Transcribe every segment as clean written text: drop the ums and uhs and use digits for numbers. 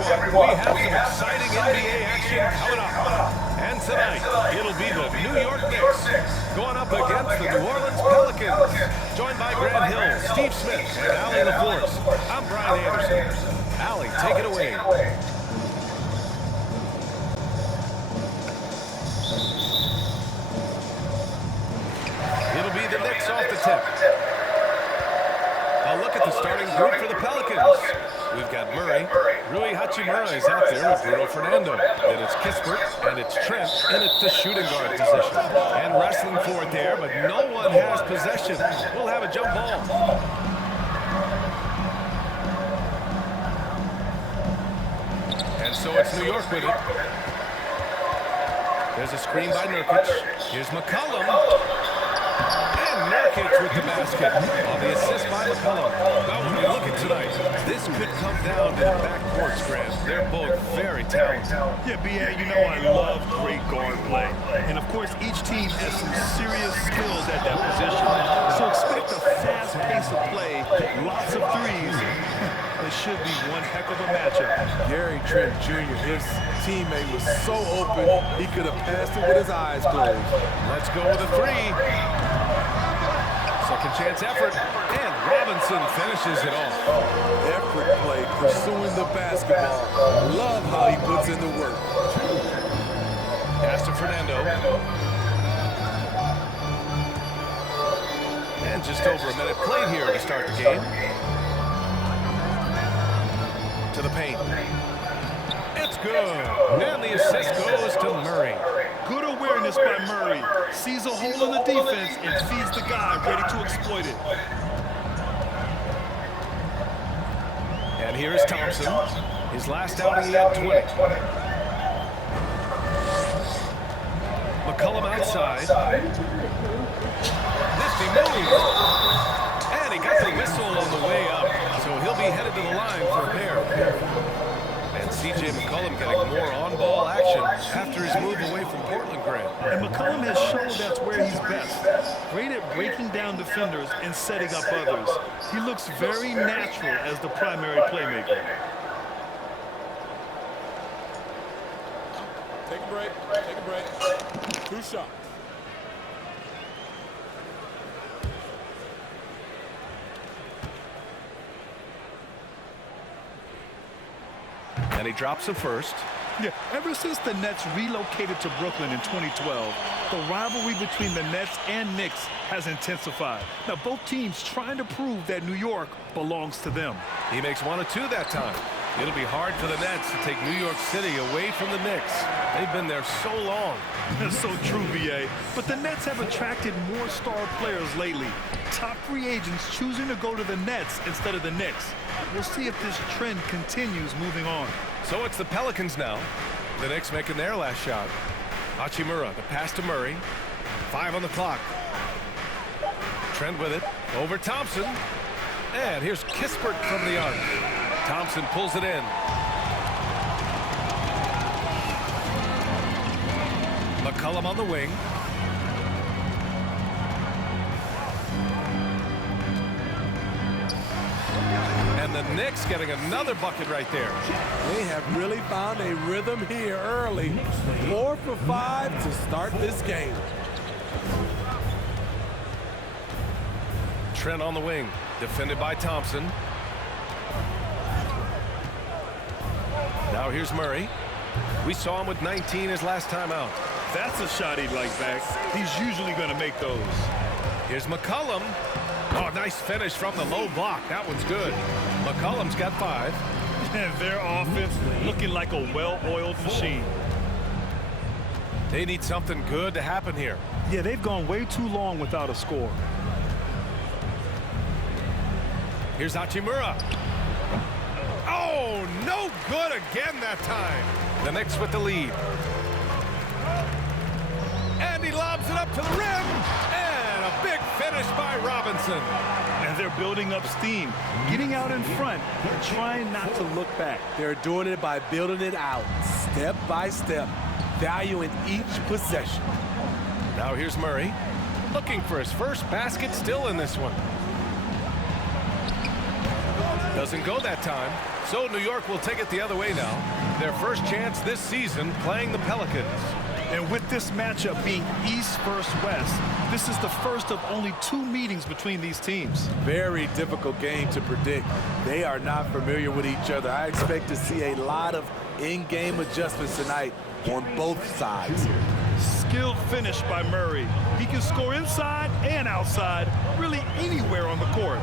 everyone. We have some exciting NBA action coming up. And tonight, it'll be the New York Knicks going up against the New Orleans Pelicans. Joined by Grant Hill, Steve Smith, and Allie LaForce. I'm Brian Anderson. Allie, take it away. It'll be the Knicks off the tip. A look at the starting group for the Pelicans. We've got Murray. Rui Hachimura is out there with Bruno Fernando. Then it's Kispert, and it's Trent, and it's the shooting guard position. And wrestling for it there, but no one has possession. We'll have a jump ball. And so it's New York with it. There's a screen by Nurkic. Here's McCollum. And Nurkic with the basket. On the assist by McCollum. Now when you look at tonight, this could come down to the backcourt, Grant. They're both very talented. Yeah, B.A., you know I love great guard play. And, of course, each team has some serious skills at that position. So expect a fast pace of play, lots of threes. It should be one heck of a matchup. Gary Trent Jr., his teammate was so open, he could have passed it with his eyes closed. Let's go with a three. Second chance effort, and Robinson finishes it off. Effort play, pursuing the basketball. Love how he puts in the work. Pass to Fernando. And just over a minute played here to start the game. To the paint. It's good. And the assist goes to Murray. Good awareness by Murray. Sees a hole in the defense and feeds the guy ready to exploit it. And here's Thompson. His last outing, he had 20. McCollum outside. Nifty move. And he got the whistle on the way up. So he'll be headed to the line for a pair. And C.J. McCollum getting more on-ball action after his move away from Portland, Grant. And McCollum has shown that's where he's best. Great at breaking down defenders and setting up others. He looks very natural as the primary playmaker. Take a break. Take a break. 2 shots. And he drops it first. Yeah, ever since the Nets relocated to Brooklyn in 2012, the rivalry between the Nets and Knicks has intensified. Now, both teams trying to prove that New York belongs to them. He makes 1 of 2 that time. It'll be hard for the Nets to take New York City away from the Knicks. They've been there so long. That's so true, B.A. But the Nets have attracted more star players lately. Top free agents choosing to go to the Nets instead of the Knicks. We'll see if this trend continues moving on. So it's the Pelicans now. The Knicks making their last shot. Hachimura, the pass to Murray. 5 on the clock. Trent with it. Over Thompson. And here's Kispert from the arc. Thompson pulls it in. McCollum on the wing. And the Knicks getting another bucket right there. They have really found a rhythm here early. 4 for 5 to start this game. Trent on the wing, defended by Thompson. Now here's Murray. We saw him with 19 his last time out. That's a shot he'd like back. He's usually going to make those. Here's McCollum. Oh, nice finish from the low block. That one's good. McCollum's got 5. And their offense looking like a well-oiled machine. They need something good to happen here. Yeah, they've gone way too long without a score. Here's Hachimura. Oh, no good again that time. The Knicks with the lead. And he lobs it up to the rim. And a big finish by Robinson. And they're building up steam, getting out in front, and trying not to look back. They're doing it by building it out, step by step, valuing each possession. Now here's Murray, looking for his first basket still in this one. Doesn't go that time. So New York will take it the other way now. Their first chance this season playing the Pelicans. And with this matchup being East versus West, this is the first of only 2 meetings between these teams. Very difficult game to predict. They are not familiar with each other. I expect to see a lot of in-game adjustments tonight on both sides. Skilled finish by Murray. He can score inside and outside, really anywhere on the court.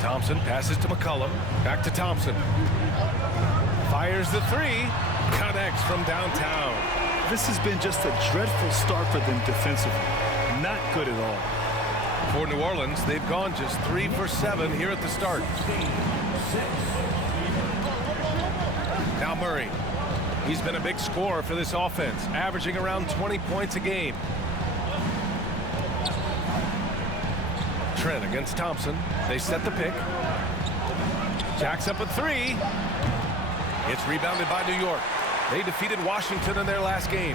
Thompson passes to McCollum. Back to Thompson. Fires the 3. Connects from downtown. This has been just a dreadful start for them defensively. Not good at all. For New Orleans, they've gone just 3 for 7 here at the start. Now Murray. He's been a big scorer for this offense, averaging around 20 points a game. Trent against Thompson. They set the pick. Jacks up a 3. It's rebounded by New York. They defeated Washington in their last game.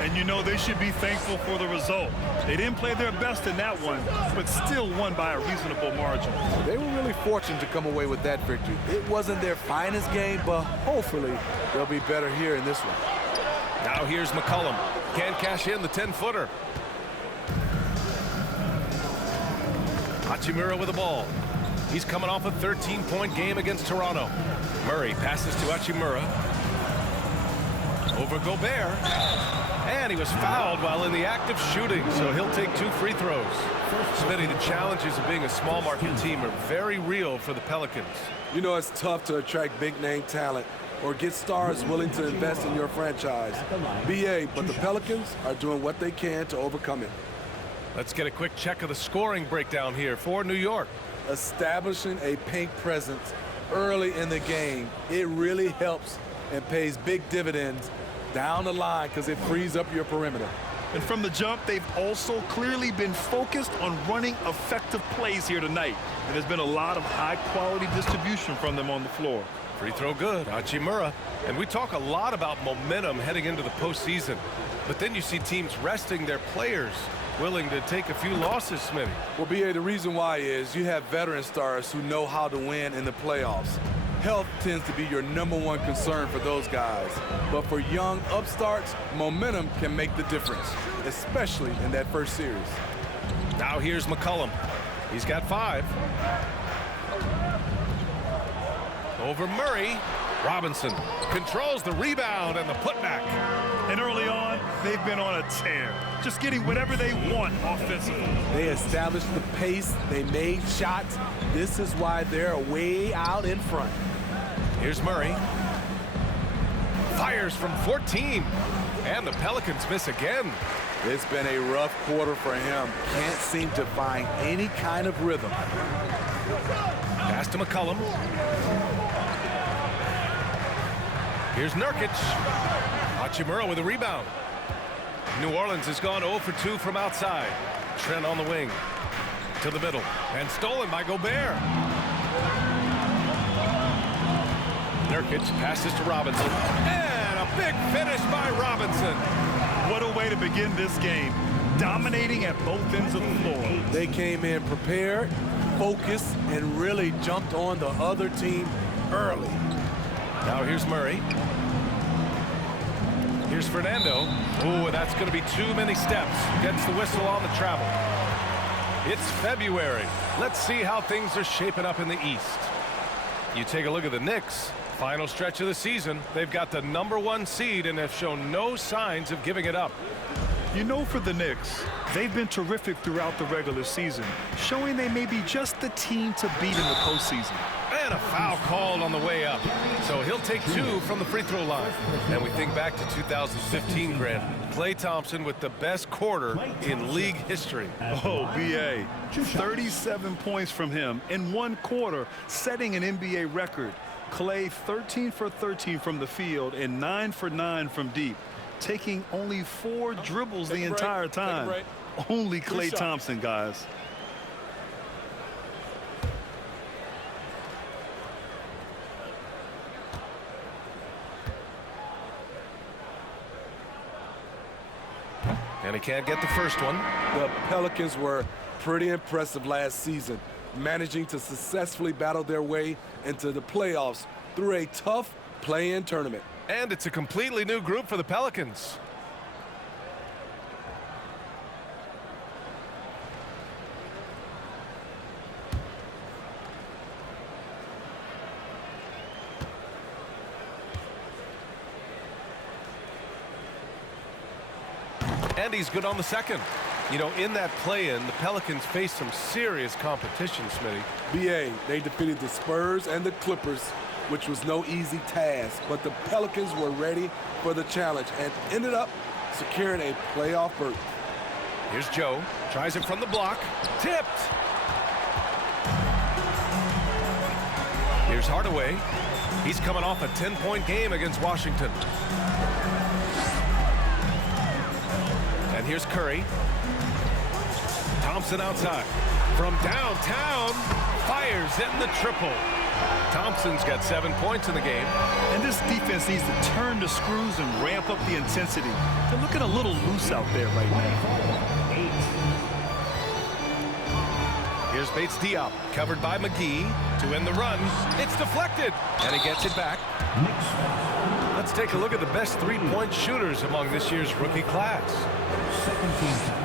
And you know they should be thankful for the result. They didn't play their best in that one, but still won by a reasonable margin. They were really fortunate to come away with that victory. It wasn't their finest game, but hopefully they'll be better here in this one. Now here's McCollum. Can't cash in the 10-footer. Hachimura with the ball. He's coming off a 13-point game against Toronto. Murray passes to Hachimura. Over Gobert. And he was fouled while in the act of shooting, so he'll take 2 free throws. Smitty, the challenges of being a small market team are very real for the Pelicans. You know, it's tough to attract big-name talent or get stars willing to invest in your franchise. BA, but the Pelicans are doing what they can to overcome it. Let's get a quick check of the scoring breakdown here for New York. Establishing a paint presence early in the game, it really helps and pays big dividends down the line because it frees up your perimeter. And from the jump, they've also clearly been focused on running effective plays here tonight. And there's been a lot of high-quality distribution from them on the floor. Free throw good, Hachimura. And we talk a lot about momentum heading into the postseason. But then you see teams resting their players, willing to take a few losses, Smitty. Well, BA, the reason why is you have veteran stars who know how to win in the playoffs. Health tends to be your #1 concern for those guys. But for young upstarts, momentum can make the difference, especially in that first series. Now here's McCollum. He's got 5. Over Murray. Robinson controls the rebound and the putback. And early on, they've been on a tear, just getting whatever they want offensively. They established the pace. They made shots. This is why they're way out in front. Here's Murray. Fires from 14. And the Pelicans miss again. It's been a rough quarter for him. Can't seem to find any kind of rhythm. Pass to McCollum. Here's Nurkic. Hachimura with a rebound. New Orleans has gone 0 for 2 from outside. Trent on the wing. To the middle. And stolen by Gobert. Nurkic passes to Robinson. And a big finish by Robinson. What a way to begin this game. Dominating at both ends of the floor. They came in prepared, focused, and really jumped on the other team early. Now here's Murray. Here's Fernando. Ooh, that's going to be too many steps. Gets the whistle on the travel. It's February. Let's see how things are shaping up in the East. You take a look at the Knicks. Final stretch of the season. They've got the #1 seed and have shown no signs of giving it up. You know, for the Knicks, they've been terrific throughout the regular season, showing they may be just the team to beat in the postseason. And a foul called on the way up. So he'll take 2 from the free throw line. And we think back to 2015, Grant. Klay Thompson with the best quarter in league history. Oh, BA. 37 points from him in 1 quarter, setting an NBA record. Klay 13 for 13 from the field and 9 for 9 from deep, taking only 4 dribbles the entire time. Only Klay Thompson, guys. And he can't get the first one. The Pelicans were pretty impressive last season. managing to successfully battle their way into the playoffs through a tough play-in tournament. And it's a completely new group for the Pelicans. And he's good on the second. You know, in that play-in, the Pelicans faced some serious competition, Smitty. BA, they defeated the Spurs and the Clippers, which was no easy task, but the Pelicans were ready for the challenge and ended up securing a playoff berth. Here's Joe, tries it from the block, tipped. Here's Hardaway. He's coming off a 10-point game against Washington. And here's Curry. Thompson outside. From downtown, fires in the triple. Thompson's got 7 points in the game. And this defense needs to turn the screws and ramp up the intensity. They're looking a little loose out there right now. Here's Bates Diop, covered by McGee to end the run. It's deflected, and he gets it back. Let's take a look at the best three-point shooters among this year's rookie class. Second team time.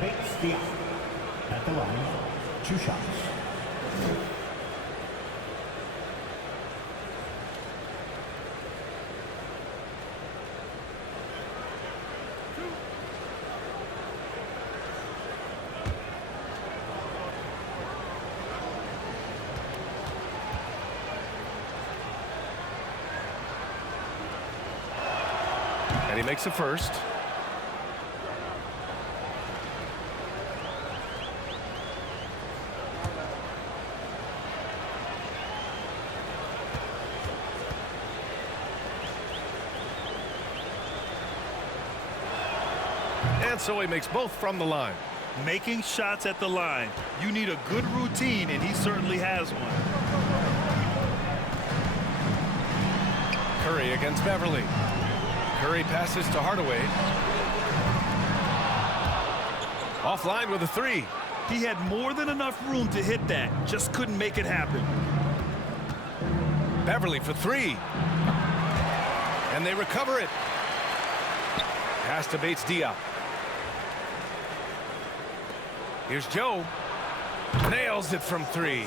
Bates Diop at the line, 2 shots. And he makes a first. And so he makes both from the line. Making shots at the line. You need a good routine, and he certainly has one. Curry against Beverly. Curry passes to Hardaway. Offline with a three. He had more than enough room to hit that. Just couldn't make it happen. Beverly for three. And they recover it. Pass to Bates Diop. Here's Joe. Nails it from three.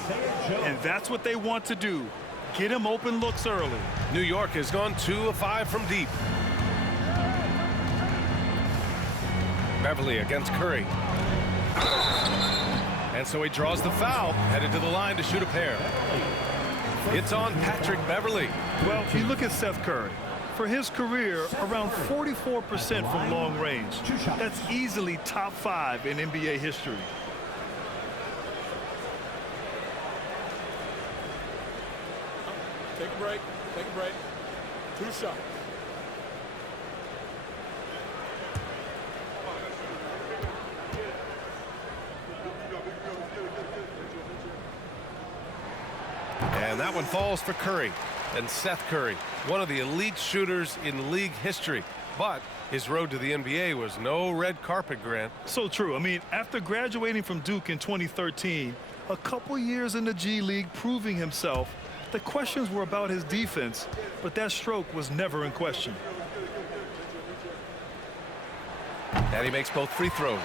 And that's what they want to do. Get him open looks early. New York has gone 2 of 5 from deep. Beverly against Curry. And so he draws the foul, headed to the line to shoot a pair. It's on Patrick Beverly. Well, you look at Seth Curry. For his career, around 44% from long range. That's easily top 5 in NBA history. Take a break. Take a break. 2 shots. And that one falls for Curry. And Seth Curry, one of the elite shooters in league history. But his road to the NBA was no red carpet, Grant. So true. I mean, after graduating from Duke in 2013, a couple years in the G League proving himself, the questions were about his defense, but that stroke was never in question. And he makes both free throws.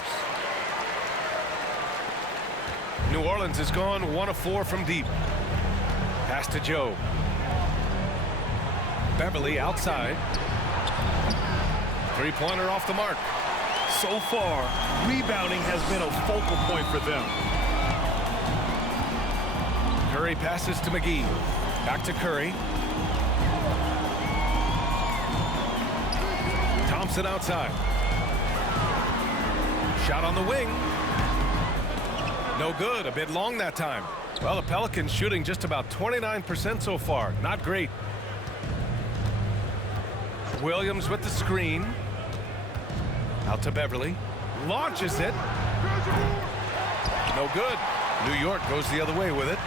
New Orleans has gone 1 of 4 from deep. Pass to Joe. Beverly outside. Three-pointer off the mark. So far, rebounding has been a focal point for them. Curry passes to McGee. Back to Curry. Thompson outside. Shot on the wing. No good. A bit long that time. Well, the Pelicans shooting just about 29% so far. Not great. Williams with the screen. Out to Beverly. Launches it. No good. New York goes the other way with it.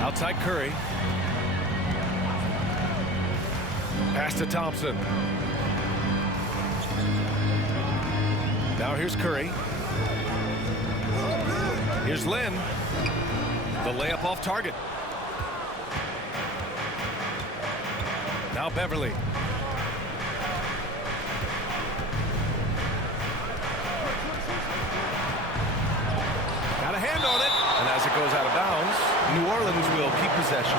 Outside Curry. Pass to Thompson. Now here's Curry. Here's Lynn. The layup off target. Now Beverly. Got a hand on it. And as it goes out of bounds, New Orleans will keep possession.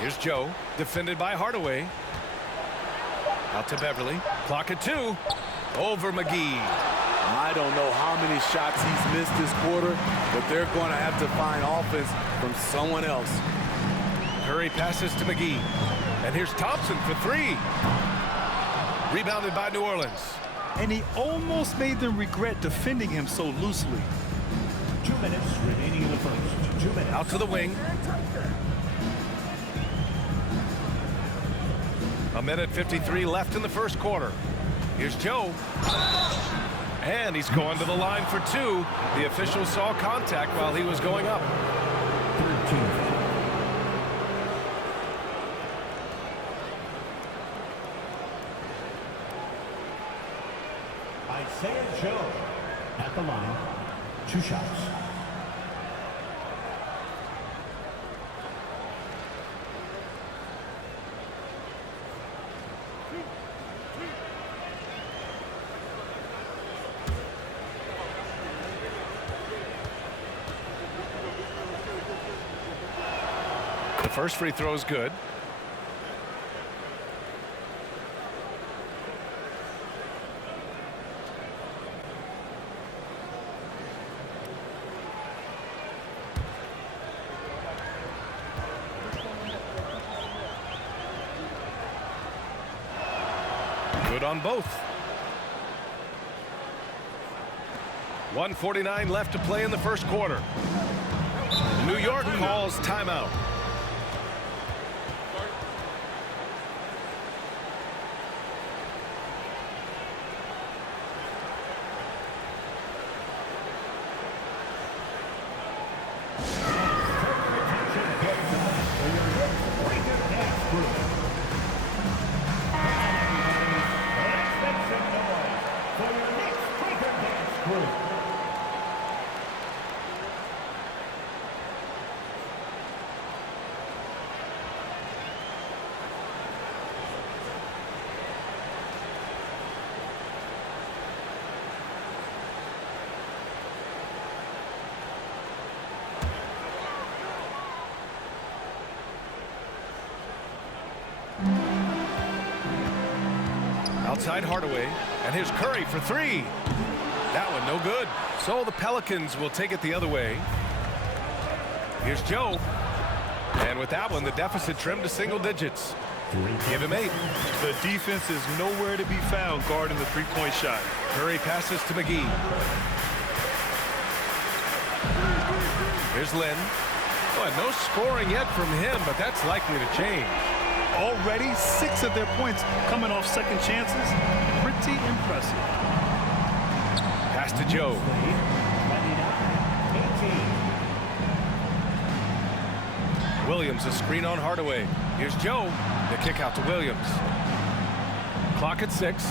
Here's Joe, defended by Hardaway. Out to Beverly. Clock at 2. Over McGee. I don't know how many shots he's missed this quarter, but they're going to have to find offense from someone else. Curry passes to McGee. And here's Thompson for 3. Rebounded by New Orleans. And he almost made them regret defending him so loosely. 2 minutes remaining in the first. 2 minutes. Out to the wing. 1:53 left in the first quarter. Here's Joe. And he's going to the line for 2. The official saw contact while he was going up. 13. Isaiah Joe at the line. 2 shots. The first free throw is good. Good on both. 1:49 left to play in the first quarter. New York calls timeout. Outside Hardaway, and here's Curry for 3. That one no good. So the Pelicans will take it the other way. Here's Joe. And with that one, the deficit trimmed to single digits. Give him 8. The defense is nowhere to be found guarding the three-point shot. Curry passes to McGee. Here's Lynn. Boy, no scoring yet from him, but that's likely to change. Already 6 of their points coming off second chances. Pretty impressive. Pass to Joe. 18. Williams, a screen on Hardaway. Here's Joe. The kick out to Williams. Clock at 6.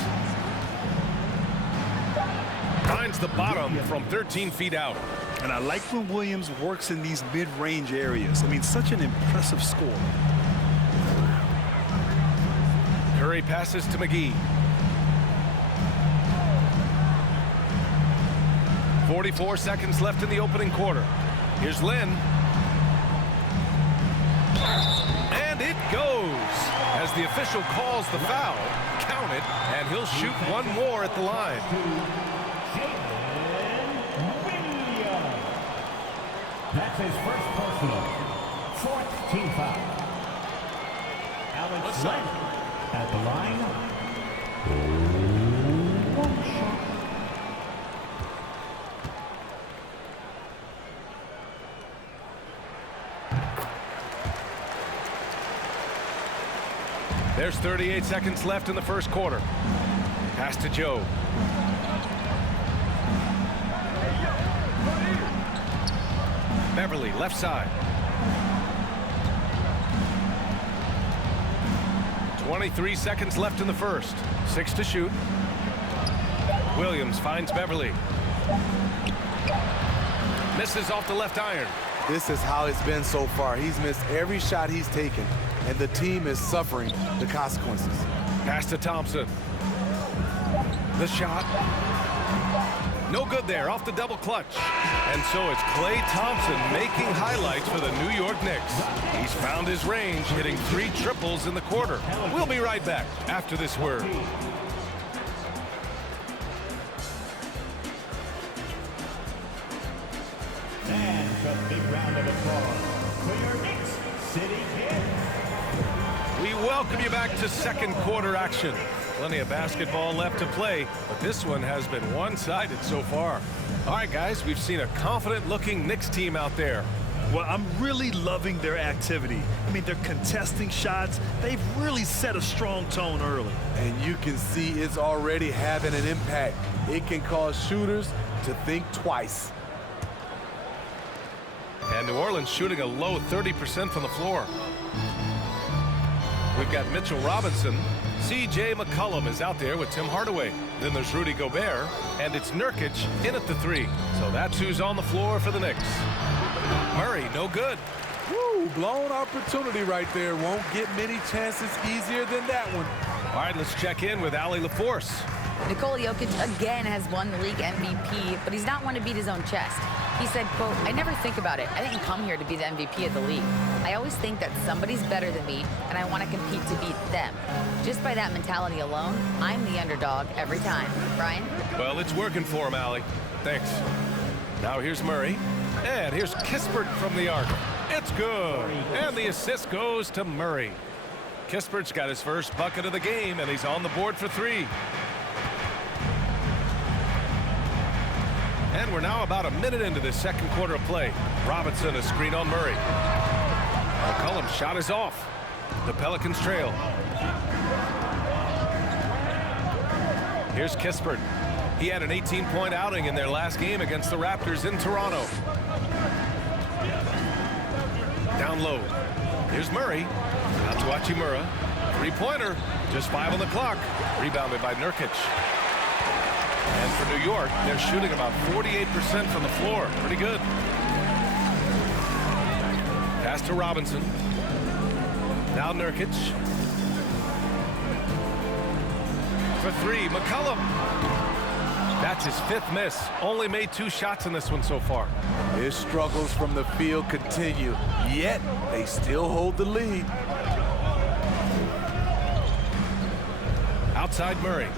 Finds the bottom from 13 feet out. And I like when Williams works in these mid-range areas. I mean, such an impressive score. Curry passes to McGee. 44 seconds left in the opening quarter. Here's Lynn. And it goes. As the official calls the foul, count it, and he'll shoot one more at the line. That's his first personal. 4th team foul. Alex Lynn at the line. 1 shot. There's 38 seconds left in the first quarter. Pass to Joe. Beverly, left side. 23 seconds left in the first. 6 to shoot. Williams finds Beverly. Misses off the left iron. This is how it's been so far. He's missed every shot he's taken, and the team is suffering the consequences. Pass to Thompson. The shot. No good there, off the double clutch. And so it's Klay Thompson making highlights for the New York Knicks. He's found his range, hitting 3 triples in the quarter. We'll be right back after this word. And a big round of applause for your Knicks City Kid. We welcome you back to second quarter action. Plenty of basketball left to play, but this one has been one-sided so far. All right, guys, we've seen a confident-looking Knicks team out there. Well, I'm really loving their activity. I mean, they're contesting shots. They've really set a strong tone early. And you can see it's already having an impact. It can cause shooters to think twice. And New Orleans shooting a low 30% from the floor. We've got Mitchell Robinson. C.J. McCollum is out there with Tim Hardaway. Then there's Rudy Gobert, and it's Nurkic in at the 3. So that's who's on the floor for the Knicks. Murray, no good. Woo, blown opportunity right there. Won't get many chances easier than that one. All right, let's check in with Allie LaForce. Nikola Jokic again has won the league MVP, but he's not one to beat his own chest. He said, quote, "I never think about it. I didn't come here to be the MVP of the league. I always think that somebody's better than me, and I want to compete to beat them. Just by that mentality alone, I'm the underdog every time." Brian? Well, it's working for him, Allie. Thanks. Now here's Murray, and here's Kispert from the arc. It's good, and the assist goes to Murray. Kispert's got his first bucket of the game, and he's on the board for 3. And we're now about a minute into this second quarter of play. Robinson a screen on Murray. McCollum's shot is off. The Pelicans trail. Here's Kispert. He had an 18-point outing in their last game against the Raptors in Toronto. Down low. Here's Murray. Out to Hachimura. 3-pointer. Just 5 on the clock. Rebounded by Nurkic. And for New York, they're shooting about 48% from the floor. Pretty good. Pass to Robinson. Now Nurkic. For 3, McCollum. That's his 5th miss. Only made 2 shots in this one so far. His struggles from the field continue, yet they still hold the lead. Outside Murray.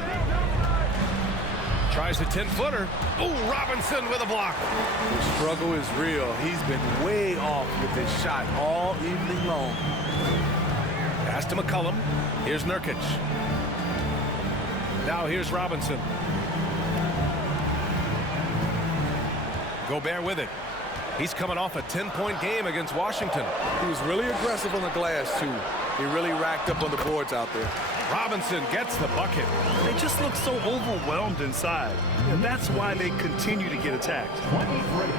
Tries a 10-footer. Oh, Robinson with a block. The struggle is real. He's been way off with his shot all evening long. Pass to McCollum. Here's Nurkic. Now here's Robinson. Gobert with it. He's coming off a 10-point game against Washington. He was really aggressive on the glass, too. He really racked up on the boards out there. Robinson gets the bucket. They just look so overwhelmed inside. And that's why they continue to get attacked. 23.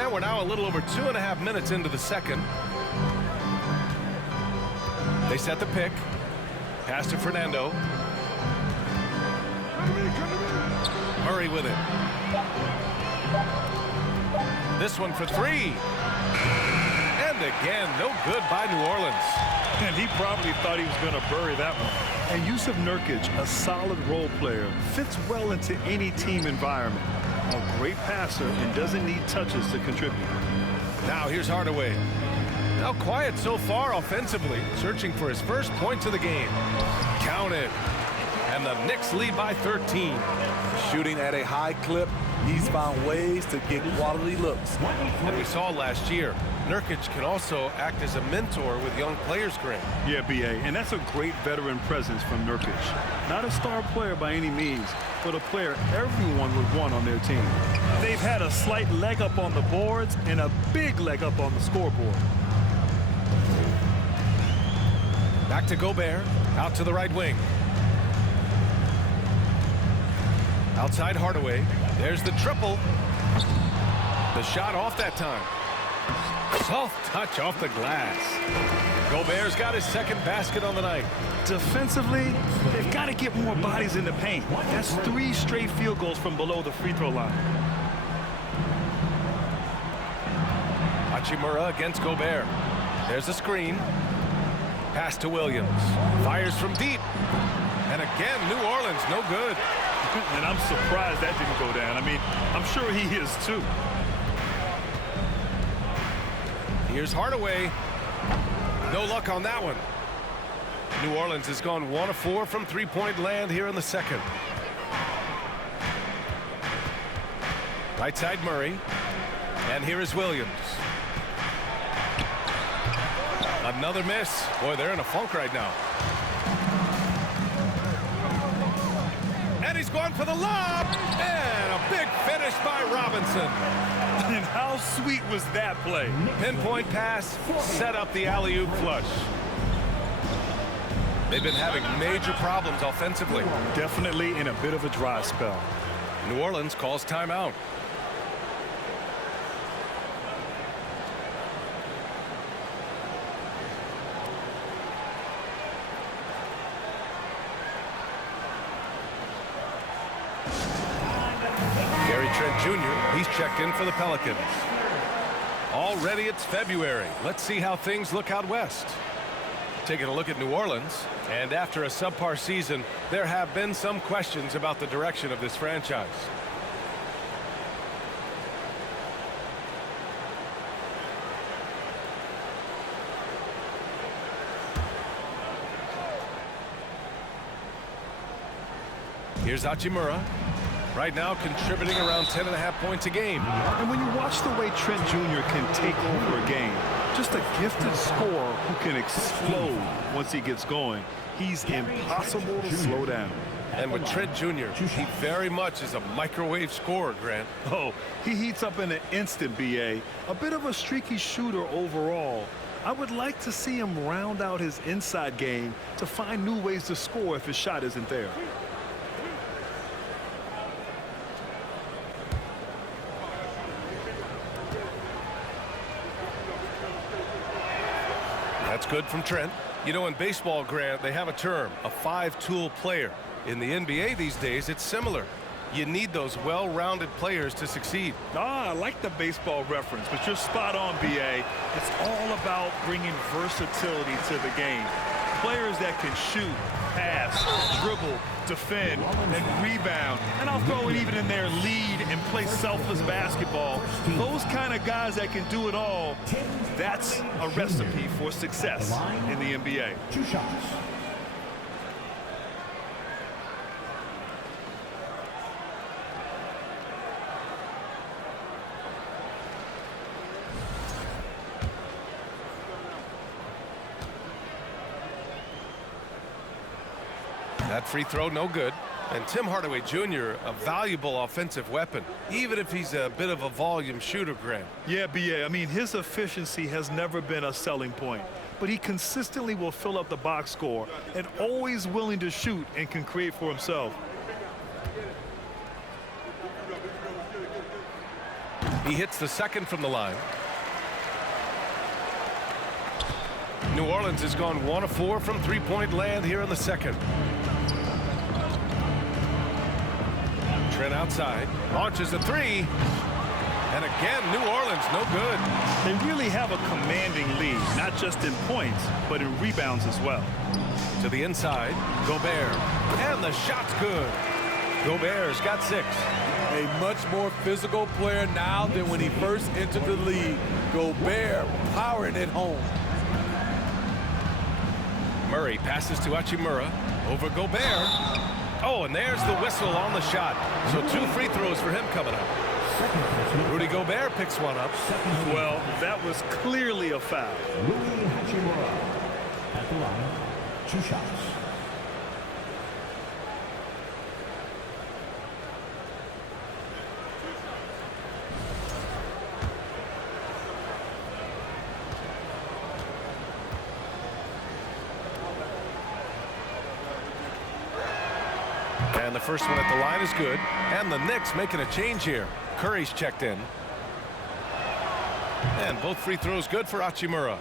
And we're now a little over 2.5 minutes into the second. They set the pick. Pass to Fernando. Murray with it. This one for 3. And again, no good by New Orleans. And he probably thought he was going to bury that one. And Yusuf Nurkic, a solid role player, fits well into any team environment. A great passer and doesn't need touches to contribute. Now here's Hardaway. Now quiet so far offensively, searching for his first points of the game. Counted. And the Knicks lead by 13. Shooting at a high clip, he's found ways to get quality looks. And we saw last year, Nurkic can also act as a mentor with young players, Greg. Yeah, B.A., and that's a great veteran presence from Nurkic. Not a star player by any means, but a player everyone would want on their team. They've had a slight leg up on the boards and a big leg up on the scoreboard. Back to Gobert, out to the right wing. Outside Hardaway. There's the triple. The shot off that time. Soft touch off the glass. Gobert's got his second basket on the night. Defensively, they've got to get more bodies in the paint. That's 3 straight field goals from below the free throw line. Hachimura against Gobert. There's a screen. Pass to Williams. Fires from deep. And again, New Orleans, no good. And I'm surprised that didn't go down. I mean, I'm sure he is too. Here's Hardaway. No luck on that one. New Orleans has gone 1 of 4 from three-point land here in the second. Right side Murray. And here is Williams. Another miss. Boy, they're in a funk right now. And he's going for the lob. And a big finish by Robinson. And how sweet was that play? Pinpoint pass, set up the alley-oop flush. They've been having major problems offensively. Definitely in a bit of a dry spell. New Orleans calls timeout. Trent Jr., he's checked in for the Pelicans. Already it's February. Let's see how things look out west. Taking a look at New Orleans, and after a subpar season, there have been some questions about the direction of this franchise. Here's Hachimura. Right now contributing around 10.5 points a game. And when you watch the way Trent Jr. can take over a game, just a gifted scorer who can explode once he gets going. He's impossible to slow down. And with Trent Jr., he very much is a microwave scorer, Grant. Oh, he heats up in an instant, BA. A bit of a streaky shooter overall. I would like to see him round out his inside game to find new ways to score if his shot isn't there. That's good from Trent. You know, in baseball, Grant, they have a term, a 5-tool player. In the NBA these days, it's similar. You need those well-rounded players to succeed. I like the baseball reference, but you're spot on, BA. It's all about bringing versatility to the game. Players that can shoot, pass, dribble, defend, and rebound. And I'll throw it even in there, lead and play selfless basketball. Those kind of guys that can do it all, that's a recipe for success in the NBA. 2 shots. That free throw, no good. And Tim Hardaway Jr., a valuable offensive weapon, even if he's a bit of a volume shooter, Grant. Yeah, BA, I mean, his efficiency has never been a selling point, but he consistently will fill up the box score and always willing to shoot and can create for himself. He hits the second from the line. New Orleans has gone 1 of 4 from three-point land here in the second. Trent outside, launches a 3. And again, New Orleans, no good. They really have a commanding lead, not just in points, but in rebounds as well. To the inside, Gobert. And the shot's good. Gobert's got 6. A much more physical player now than when he first entered the league. Gobert powering it home. Murray passes to Hachimura. Over Gobert. Oh, and there's the whistle on the shot. So 2 free throws for him coming up. Rudy Gobert picks one up. Well, that was clearly a foul. Rudy Hachimura at the line. 2 shots. And the first one at the line is good. And the Knicks making a change here. Curry's checked in. And both free throws good for Hachimura.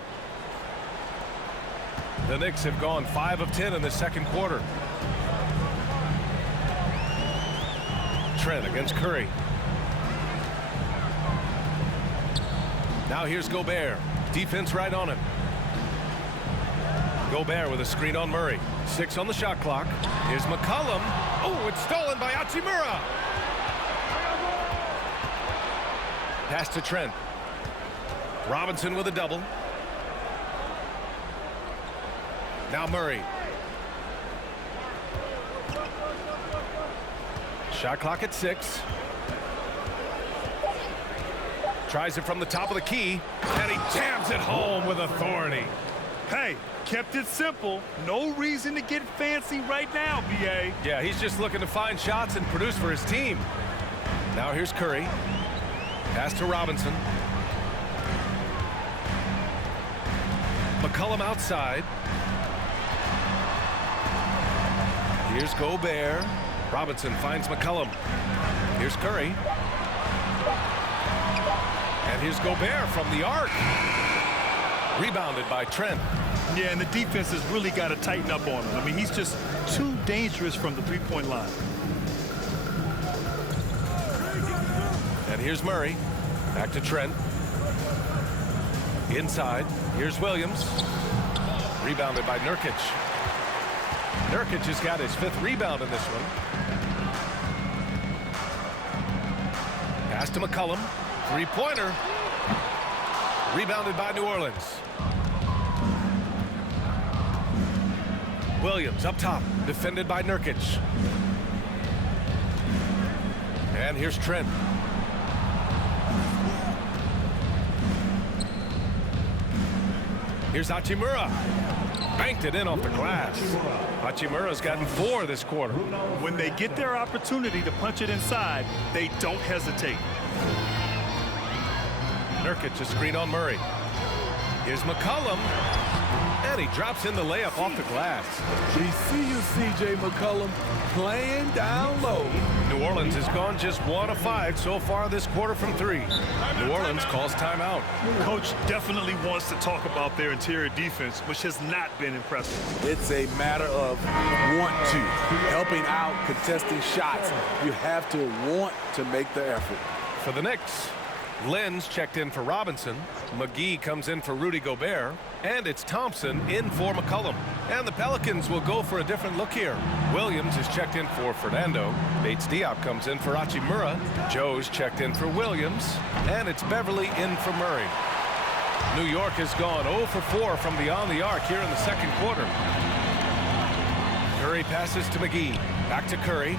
The Knicks have gone 5 of 10 in the second quarter. Trent against Curry. Now here's Gobert. Defense right on him. Gobert with a screen on Murray. 6 on the shot clock. Here's McCollum. Oh, it's stolen by Hachimura. Pass to Trent. Robinson with a double. Now Murray. Shot clock at 6. Tries it from the top of the key, and he jams it home with authority. Hey, kept it simple. No reason to get fancy right now, BA. Yeah, he's just looking to find shots and produce for his team. Now here's Curry. Pass to Robinson. McCollum outside. Here's Gobert. Robinson finds McCollum. Here's Curry. And here's Gobert from the arc. Rebounded by Trent. Yeah, and the defense has really got to tighten up on him. I mean, he's just too dangerous from the three-point line. And here's Murray. Back to Trent. Inside. Here's Williams. Rebounded by Nurkic. Nurkic has got his 5th rebound in this one. Pass to McCollum. 3-pointer. Rebounded by New Orleans. Williams up top. Defended by Nurkic. And here's Trent. Here's Hachimura. Banked it in off the glass. Hachimura's gotten 4 this quarter. When they get their opportunity to punch it inside, they don't hesitate. Nurkic a screen on Murray. Here's McCollum. And he drops in the layup off the glass. We see you, C.J. McCollum, playing down low. New Orleans has gone just 1 of 5 so far this quarter from 3. New Orleans calls timeout. Coach definitely wants to talk about their interior defense, which has not been impressive. It's a matter of want to. Helping out, contesting shots. You have to want to make the effort. For the Knicks, Lenz checked in for Robinson. McGee comes in for Rudy Gobert. And it's Thompson in for McCollum. And the Pelicans will go for a different look here. Williams is checked in for Fernando. Bates Diop comes in for Hachimura. Joe's checked in for Williams. And it's Beverly in for Murray. New York has gone 0 for 4 from beyond the arc here in the second quarter. Curry passes to McGee. Back to Curry.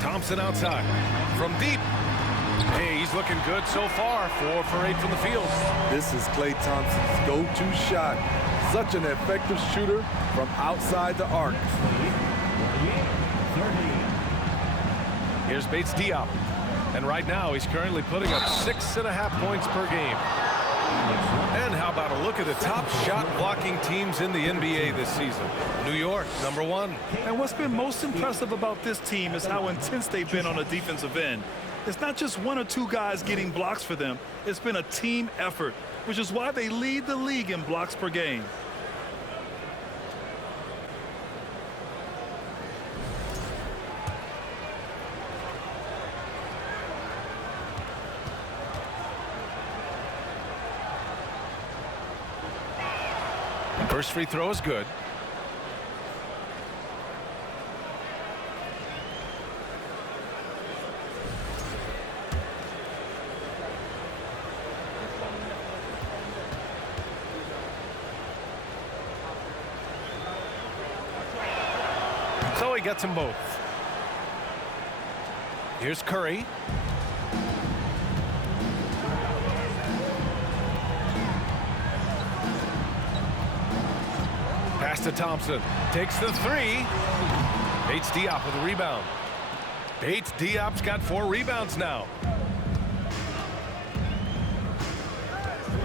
Thompson outside. From deep. Hey, he's looking good so far. 4 for 8 from the field. This is Klay Thompson's go-to shot. Such an effective shooter from outside the arc. Here's Bates Diop. And right now, he's currently putting up 6.5 points per game. And how about a look at the top shot blocking teams in the NBA this season? New York, number 1. And what's been most impressive about this team is how intense they've been on the defensive end. It's not just 1 or 2 guys getting blocks for them. It's been a team effort, which is why they lead the league in blocks per game. First free throw is good. So he gets them both. Here's Curry. Pass to Thompson. Takes the 3. Bates Diop with a rebound. Bates Diop's got 4 rebounds now.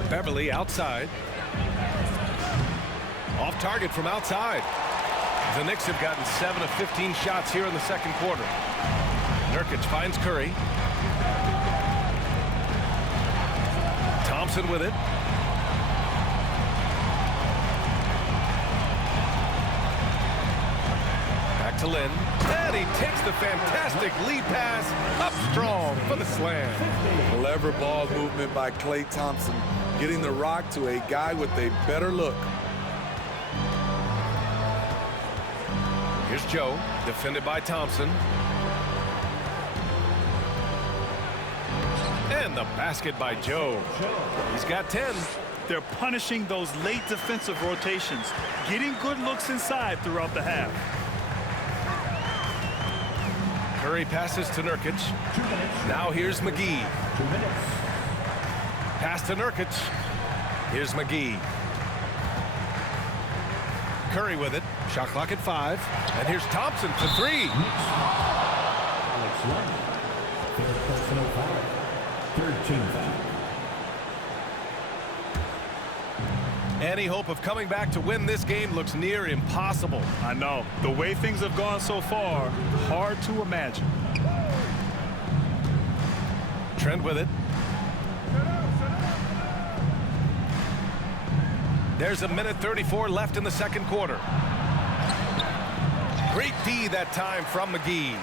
Beverly outside. Off target from outside. The Knicks have gotten 7 of 15 shots here in the second quarter. Nurkic finds Curry. Thompson with it. Back to Lynn. And he takes the fantastic lead pass up strong for the slam. Clever ball movement by Klay Thompson, getting the rock to a guy with a better look. Here's Joe, defended by Thompson. And the basket by Joe. He's got 10. They're punishing those late defensive rotations, getting good looks inside throughout the half. Curry passes to Nurkic. Now here's McGee. Pass to Nurkic. Here's McGee. Curry with it. Shot clock at 5. And here's Thompson for 3. Personal foul. 13 foul. Any hope of coming back to win this game looks near impossible. I know. The way things have gone so far, hard to imagine. Trent with it. There's a minute 34 left in the second quarter. Great D that time from McGee.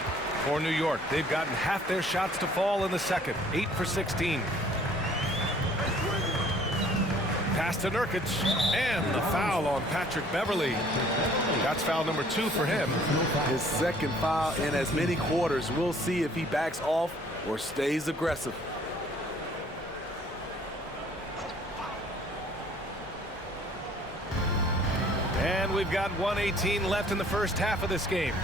For New York, they've gotten half their shots to fall in the second. 8 for 16. Pass to Nurkic, and the foul on Patrick Beverley. That's foul number 2 for him. His second foul in as many quarters. We'll see if he backs off or stays aggressive. And we've got 1:18 left in the first half of this game.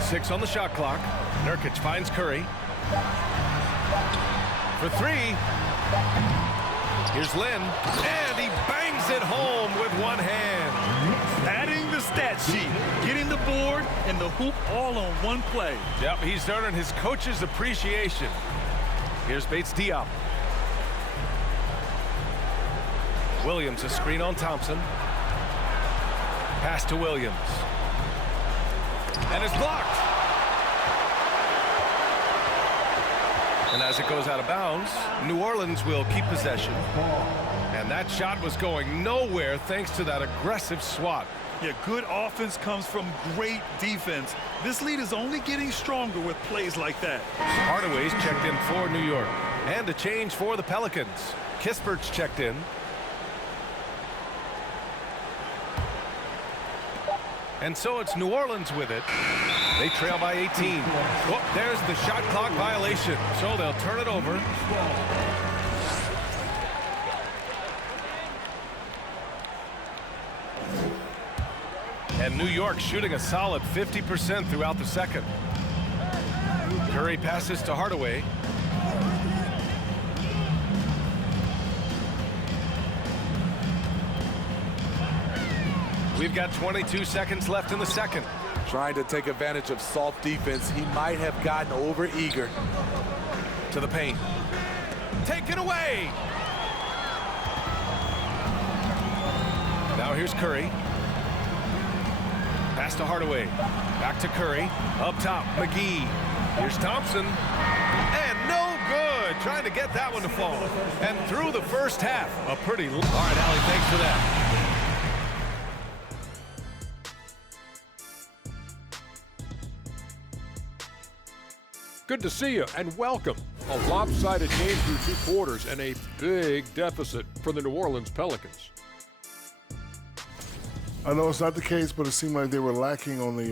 6 on the shot clock. Nurkic finds Curry. For 3. Here's Lynn, and he bangs it home with one hand. Adding the stat sheet, getting the board and the hoop all on one play. Yep, he's earning his coach's appreciation. Here's Bates Diop. Williams, a screen on Thompson. Pass to Williams. And it's blocked. And as it goes out of bounds, New Orleans will keep possession. And that shot was going nowhere thanks to that aggressive swat. Yeah, good offense comes from great defense. This lead is only getting stronger with plays like that. Hardaway's checked in for New York. And a change for the Pelicans. Kispert's checked in. And so it's New Orleans with it. They trail by 18. Oh, there's the shot clock violation. So they'll turn it over. And New York shooting a solid 50% throughout the second. Curry passes to Hardaway. We've got 22 seconds left in the second. Trying to take advantage of soft defense. He might have gotten over-eager. To the paint. Taken away. Now here's Curry. Pass to Hardaway. Back to Curry. Up top, McGee. Here's Thompson. And no good. Trying to get that one to fall. And through the first half, a pretty... All right, Allie, thanks for that. Good to see you and welcome. A lopsided game through 2 quarters and a big deficit for the New Orleans Pelicans. I know it's not the case, but it seemed like they were lacking on the